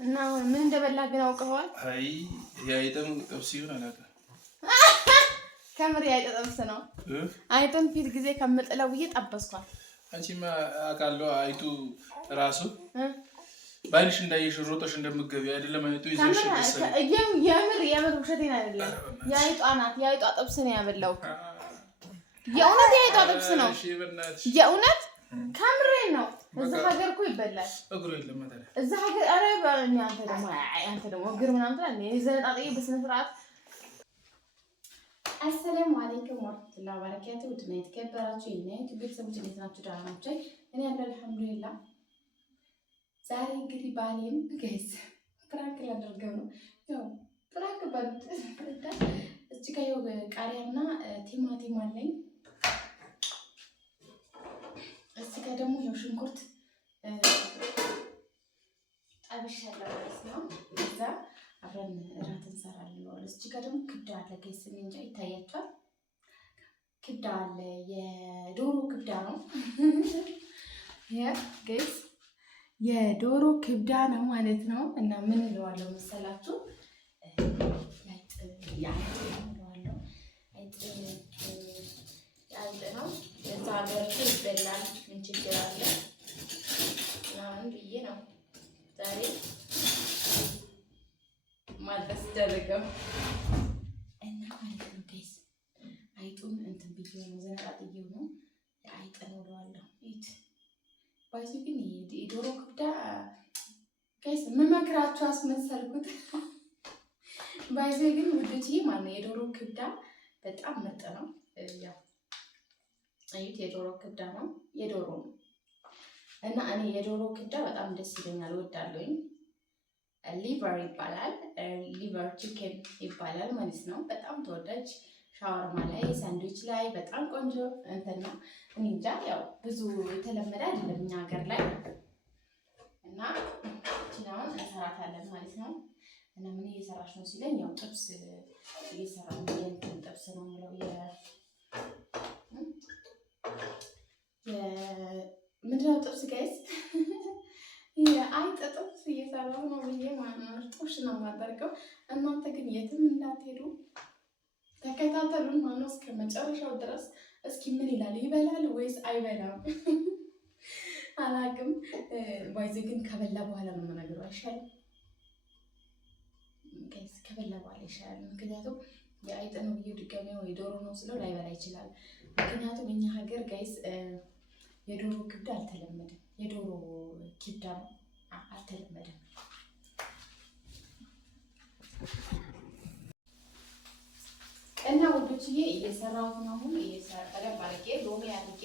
እና ምን እንደበላ ግን አውቀዋል? አይ ያይጠም ጥብስ ይሁን አላውቅም። ከምር ያይጠ ጥብስ ነው። አይጠን ፊት ጊዜ ከምጥለው ብዬ ጠበስኳል። አንቺማ አውቃለሁ። አይጡ ራሱ ባይልሽ እንዳየሽ ሮጠሽ እንደምትገቢ አይደለም። አይጡ ይዘሽ የምር ውሸቴን አይደለም። የአይጧ ናት። የአይጧ ጥብስ ነው ያበላው። የእውነት የአይጧ ጥብስ ነው። የእውነት ከምሬን ነው። እዛ ሀገር እኮ ይበላል። እግሩ የለም ማለት እዛ ሀገር። ኧረ አንተ ደግሞ እግር ምናምን ትላለህ። የዘነጣጣዬ በስነ ስርዓት። አሰላሙ አለይኩም ወራህመቱላሂ ወበረካቱ። ውድና የተከበራችሁ የኔት ቤተሰቦች እንዴት ናችሁ? ደህና ናችሁ? እኔ ያለው አልሐምዱሊላህ። ዛሬ እንግዲህ ባሌን ጋይስ ፕራንክ ላደርገው ነው። ያው ፕራንክ ባሉት እዚህ ጋር ያው ቃሪያና ቲማቲም አለኝ። እዚህ ጋር ደግሞ ያው ሽንኩርት ጠብሻለሁ ማለት ነው። እዛ አብረን እራት እንሰራለን። እዚህ ጋር ደግሞ ክብዳ አለ ጋይስ። እንጃ ይታያችኋል። ክብዳ አለ። የዶሮ ክብዳ ነው ያ ጋይስ፣ የዶሮ ክብዳ ነው ማለት ነው። እና ምን እለዋለሁ መሰላችሁ? አይጥ ነው። እዛ ሀገር ይበላል። ምን ችግር አለ? ምናምን ብዬ ነው ዛሬ ማድረስ ደረገው እና ማለት ነው ጋይስ። አይጡን እንትን ብዬ ነው ዘነጣጥዬው ነው አይጥ ነው እለዋለሁ። ኢት ባይዚ ግን የዶሮ ክብዳ ጋይስ የምመክራችሁ አስመሰልኩት። ባይዚ ግን ውድትዬ ማለት የዶሮ ክብዳ በጣም ምርጥ ነው። ያው አዩት የዶሮ ክብዳ ነው፣ የዶሮ ነው እና እኔ የዶሮ ክብዳ በጣም ደስ ይለኛል፣ እወዳለሁኝ። ሊቨር ይባላል፣ ሊቨር ቺክን ይባላል ማለት ነው። በጣም ተወዳጅ ሻወርማ ላይ፣ ሳንድዊች ላይ በጣም ቆንጆ እንትን ነው። እኔ እንጃ ያው ብዙ የተለመደ አይደለም እኛ ሀገር ላይ እና ቺናውን እንሰራታለን ማለት ነው። እና ምን እየሰራሽ ነው ሲለኝ ያው ጥብስ እየሰራሁ ነው። የእንትን ጥብስ ነው የምለው ምንድን ነው ጥብስ ጋይስ? አይጥ ጥብስ እየሰራሁ ነው ብዬ ማለት ጥብስ ነው የማደርገው። እናንተ ግን የትም እንዳትሄዱ ተከታተሉን ማለት ነው እስከ መጨረሻው ድረስ። እስኪ ምን ይላል? ይበላል ወይስ አይበላም? አላውቅም። ባይዘ ግን ከበላ በኋላ ነው የምነግረው። አይሻልም ጋይስ? ከበላ በኋላ ይሻላል። ምክንያቱም የአይጥ ነው ብዬ ድጋሚ ወይ ዶሮ ነው ስለው ላይበላ ይችላል። ምክንያቱም እኛ ሀገር ጋይስ የዶሮ ክብዳ አልተለመደም። የዶሮ ክብዳ ነው አልተለመደም። እና ወዶችዬ እየሰራሁት ነው። አሁን በደንብ አድርጌ ሎሚ አድርጌ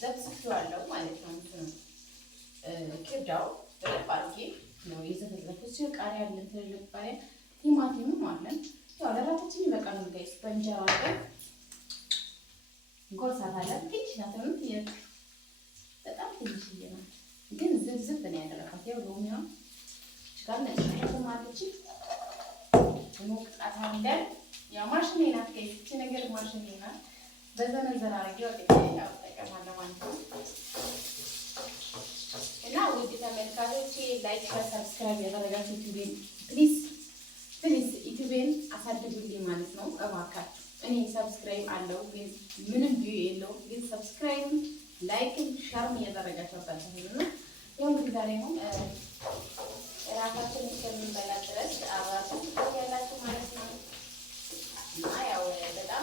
ዘብዝፌዋለሁ ማለት ነው። ክብዳው በደንብ አድርጌ ነው የዘፈዘፍኩት። ቃሪያ አለን፣ ትልልቅ ቃሪያ፣ ቲማቲምም አለን። ያው ለራታችን ይበቃል ጋይስ። በእንጀራ ላይ እንጎርሳታለን። ትንሽ ናት፣ በጣም ትንሽዬ ናት፣ ግን ዝብዝብ ነው ያደረኳት። ያው ሎሚዋ ጋር ነጭ ሽንኩርት አለች፣ እንወቅጣታለን። ያው ማሽኔ ናት ጋይስ፣ እቺ ነገር ማሽኔ ናት። በዘነዘር አድርጌ ወጥቼ ያው እጠቀማለሁ ማለት ነው። እና ውድ ተመልካቾቼ ላይክ፣ ሰብስክራይብ ያደረጋችሁ ፕሊዝ ዩቲዩቤን አሳድጉልኝ ማለት ነው እባካችሁ። እኔ ሰብስክራይብ አለው ግን ምንም ቪው የለውም፣ ግን ሰብስክራይብ ላይክን ሸርም እያደረጋችሁ አባታችሁ ነው። ያው እንግዲህ ዛሬ ነው ራሳችን እስከምንበላ ድረስ አብራችሁ ያላችሁ ማለት ነው። እና ያው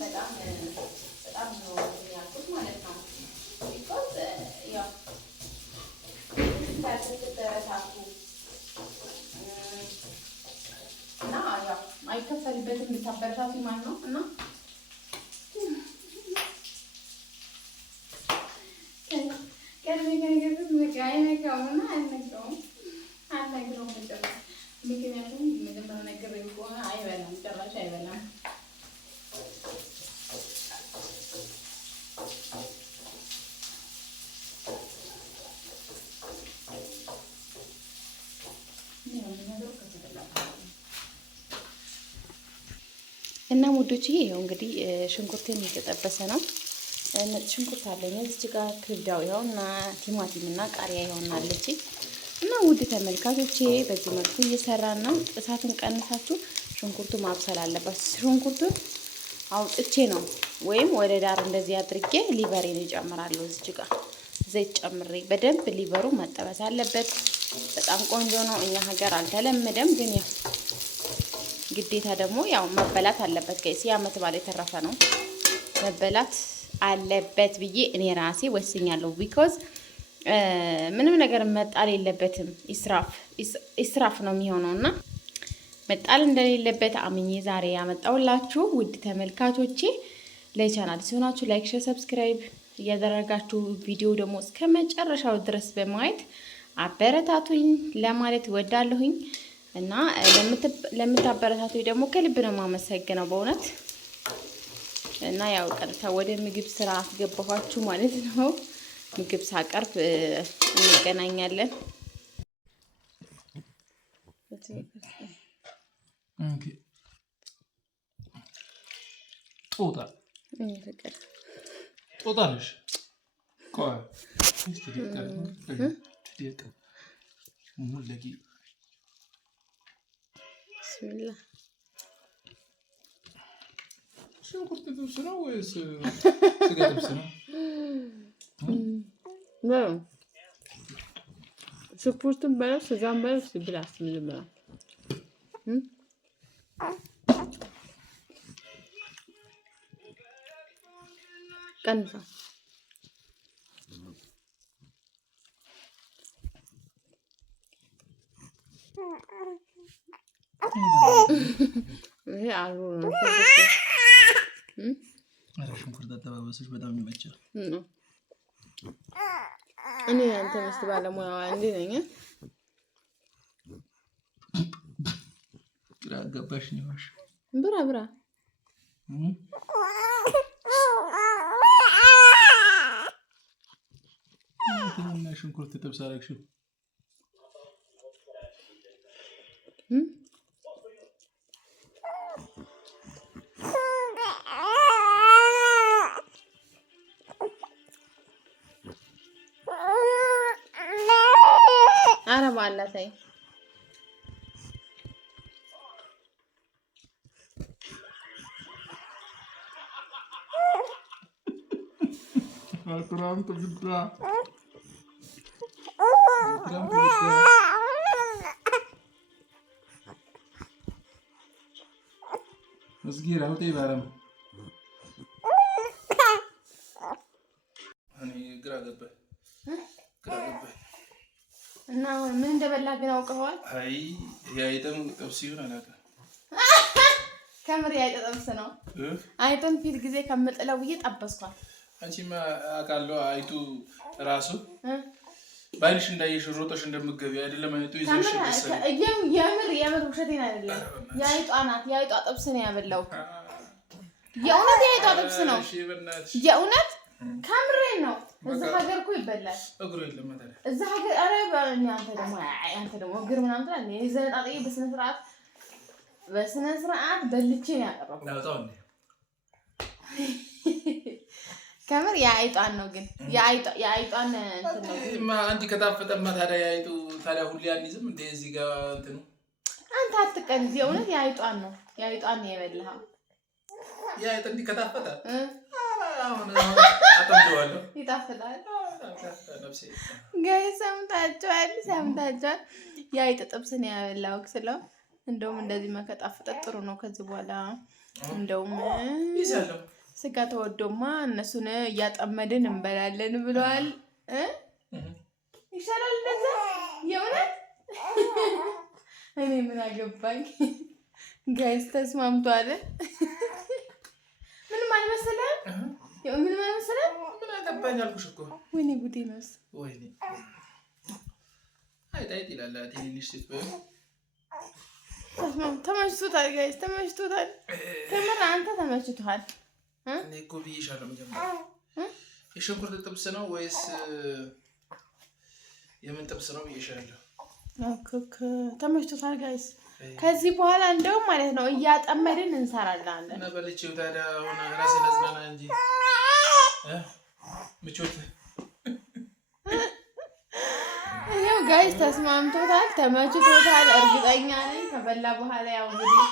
በጣም ነው ያልኩት ማለት ነው። ቢኮዝ ያው ስትበረታቱ እና ያው አይከፈልበትም ልታበረታቱ ማለት ነው። እና ምክንያቱም መጀመሪያ ነገር ከሆነ አይበላም፣ ጭራሽ አይበላም። እና ሙዶችዬ ያው እንግዲህ ሽንኩርቴን እየተጠበሰ ነው። ነጭ ሽንኩርት አለኝ እዚህ ጋር ክብዳው ይኸውና ቲማቲም እና ቃሪያ ይሆናለች። እና ውድ ተመልካቾቼ በዚህ መልኩ እየሰራን ነው። እሳቱን ቀንሳችሁ ሽንኩርቱ ማብሰል አለባችሁ። ሽንኩርቱን አውጥቼ ነው ወይም ወደ ዳር እንደዚህ አድርጌ ሊቨሬን እጨምራለሁ። እዚህ ጋር ዘይት ጨምሬ በደንብ ሊቨሩ መጠበስ አለበት። በጣም ቆንጆ ነው። እኛ ሀገር አልተለመደም፣ ግን ያው ግዴታ ደግሞ ያው መበላት አለበት። ጋይስ የዓመት በዓል የተረፈ ነው መበላት አለበት ብዬ እኔ ራሴ ወስኛለሁ። ቢኮዝ ምንም ነገር መጣል የለበትም። ኢስራፍ ነው የሚሆነውና መጣል እንደሌለበት አምኜ ዛሬ ያመጣውላችሁ ውድ ተመልካቾቼ። ለቻናል ሲሆናችሁ ላይክ፣ ሼር፣ ሰብስክራይብ እያደረጋችሁ ቪዲዮ ደግሞ እስከ መጨረሻው ድረስ በማየት አበረታቱኝ ለማለት ወዳለሁኝ እና ለምታበረታቱኝ ደግሞ ከልብ ነው የማመሰግነው በእውነት። እና ያው ቀጥታ ወደ ምግብ ስራ አስገባኋችሁ ማለት ነው። ምግብ ሳቀርብ እንገናኛለን። ጦጣ ነሽ። ብስሚላ ሽንኩርት ጥብስ ነው ወይስ ስጋ ጥብስ ነው? ሽንኩርቱን በለው ስጋን በለው ብላስ ምንም ነው። ቀንሳ ይሄ አሉ ነው። ሽንኩርት አጠባበስሽ በጣም ይመቻል። እኔ አንተ መስት ባለሙያዋ እንዴ ነኝ? ግራ ገባሽ ነው ማሽ ብራ እና ሽንኩርት ጥብስ አደረግሽው? አረባ አላታይ አጥራም ተብዳ መስጊር አውጤ ባረም እኔ ግራ ገባኝ እና ምን እንደበላ ግን አውቀዋል። አይ ያይተም ጥብስ ይሁን አላውቅም። ከምር ያይተ ጥብስ ነው። አይተን ፊት ጊዜ ከምጥለው ብዬ ጠበስኳል። አንቺማ አውቃለሁ። አይቱ ራሱ ባይልሽ እንዳየሽ ሮጦሽ እንደምትገቢ አይደለም። አይቱ ይዘሽ የምር ውሸቴን አይደለም። ያይጧ ናት። ያይጧ ጥብስ ነው ያበላው። የእውነት ያይጧ ጥብስ ነው። የእውነት ከምሬን ነው። እዛ ሀገር እኮ ይበላል። እግሩ የለም ማለት እዛ ሀገር አረ አንተ ደግሞ እግር ምናምን ትላለህ። እኔ ዘነጣጣዬ በስነ ስርዓት በልቼ ነው ያቀረብኩት። ናውጣው እንዴ ከምር የአይጧን ነው ግን የአይጧን እንትን ነው አንቺ ከታፈጠማ ታዲያ ያይጡ ታዲያ ሁሌ አንይዝም እንደ እዚህ ጋር እንትን ነው። አንተ አትቀንዝ። የእውነት የአይጧን ነው የበላኸው። ያይጥ እንዲህ ከታፈጠ አሁን አጠምደዋለሁ። ይጣፍጣል። ጋይ ሰምታችኋል። የአይጥ ጥብስ ነው ያበላው ስለው እንደውም እንደዚህ መከጣፈጠ ጥሩ ነው። ከዚህ በኋላ እንደውም ይዛለው ስጋ ተወዶማ እነሱን እያጠመድን እንበላለን ብለዋል። ይሻላል እንደዛ። የእውነት እኔ ምን አገባኝ። ጋይስ ተስማምቷል። ምንም አልመሰለም። ምን አልመሰለም። ምን አገባኝ አልኩሽ እኮ። ወይኔ ጉዴ ነውስ። ወይኔ አይጣይጥ ይላል ትንሽ ሴት ወይ ተመችቶታል። ጋይስ ተመችቶታል። ከምር አንተ ተመችቶሃል። እኔ እኮ ብዬሻለሁ መጀመሪያ የሽንኩርት ጥብስ ነው ወይስ የምን ጥብስ ነው ብዬሻለሁ። ተመችቶታል ጋይስ። ከዚህ በኋላ እንደውም ማለት ነው እያጠመድን እንሰራለን። እና በልቼው ታዲያ አሁን ራሴን አዝናና እንጂ ምቾት ያው ጋይስ ተስማምቶታል፣ ተመችቶታል። እርግጠኛ ነኝ ከበላ በኋላ ያው እንግዲህ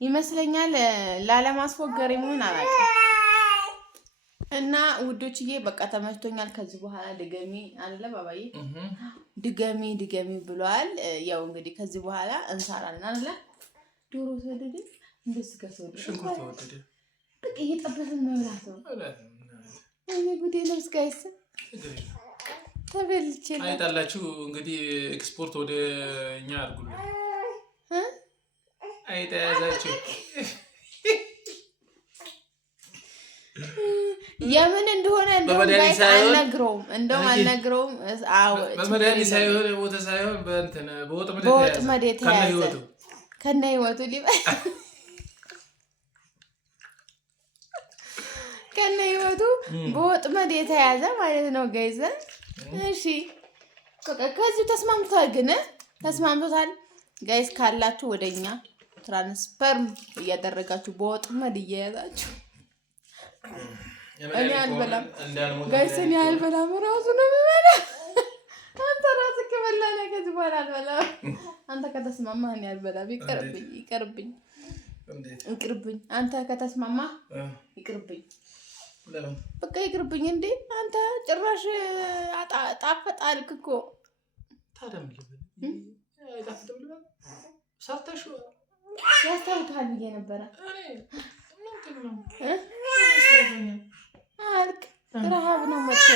ይመስለኛል ላለማስፎገር ይሁን አላውቅም። እና ውዶችዬ በቃ ተመችቶኛል። ከዚህ በኋላ ድገሚ አለ ባባዬ ድገሚ ብሏል። ያው እንግዲህ ከዚህ በኋላ እንሰራለን አይደል? ዶሮ ተወደደ እንደዚህ ከሰወደ ሽንኩርት ተወደደ በቃ እየጠበስን መብላት ነው። እኔ ጉዴ ነው ጋይስ ተበልቼ አይጣላችሁ እንግዲህ ኤክስፖርት ወደ እኛ አድርጉልን አይጣያዛችሁ የምን እንደሆነ እንደውም ጋይስ አልነግረውም። አዎ በመድኃኒት ሳይሆን ቦታ ሳይሆን በእንትን በወጥመድ የተያዘ ከነ ህይወቱ ከነ ህይወቱ በወጥመድ የተያዘ ማለት ነው ጋይስ። እሺ በቃ ከዚህ ተስማምቶታል ጋይስ። ካላችሁ ወደኛ ትራንስፈር እያደረጋችሁ በወጥመድ እየያዛችሁ እኔ አልበላም ጋይስ፣ እኔ አልበላም። ራሱ ነው የሚበላ። አንተ ራስህ ከበላህ ነው ከዚህ በኋላ አልበላም። አንተ ከተስማማህ እኔ አልበላም። ይቅርብኝ። አንተ ከተስማማህ ይቅርብኝ። በቃ ይቅርብኝ። እንዴ አንተ ጭራሽ ጣፈጣልክ እኮ። ታዲያ ምን ልበል? ሰርተሽ ያስታውቃል ብዬ ነበረ። አልክ ረሃብ ነው መጥቶ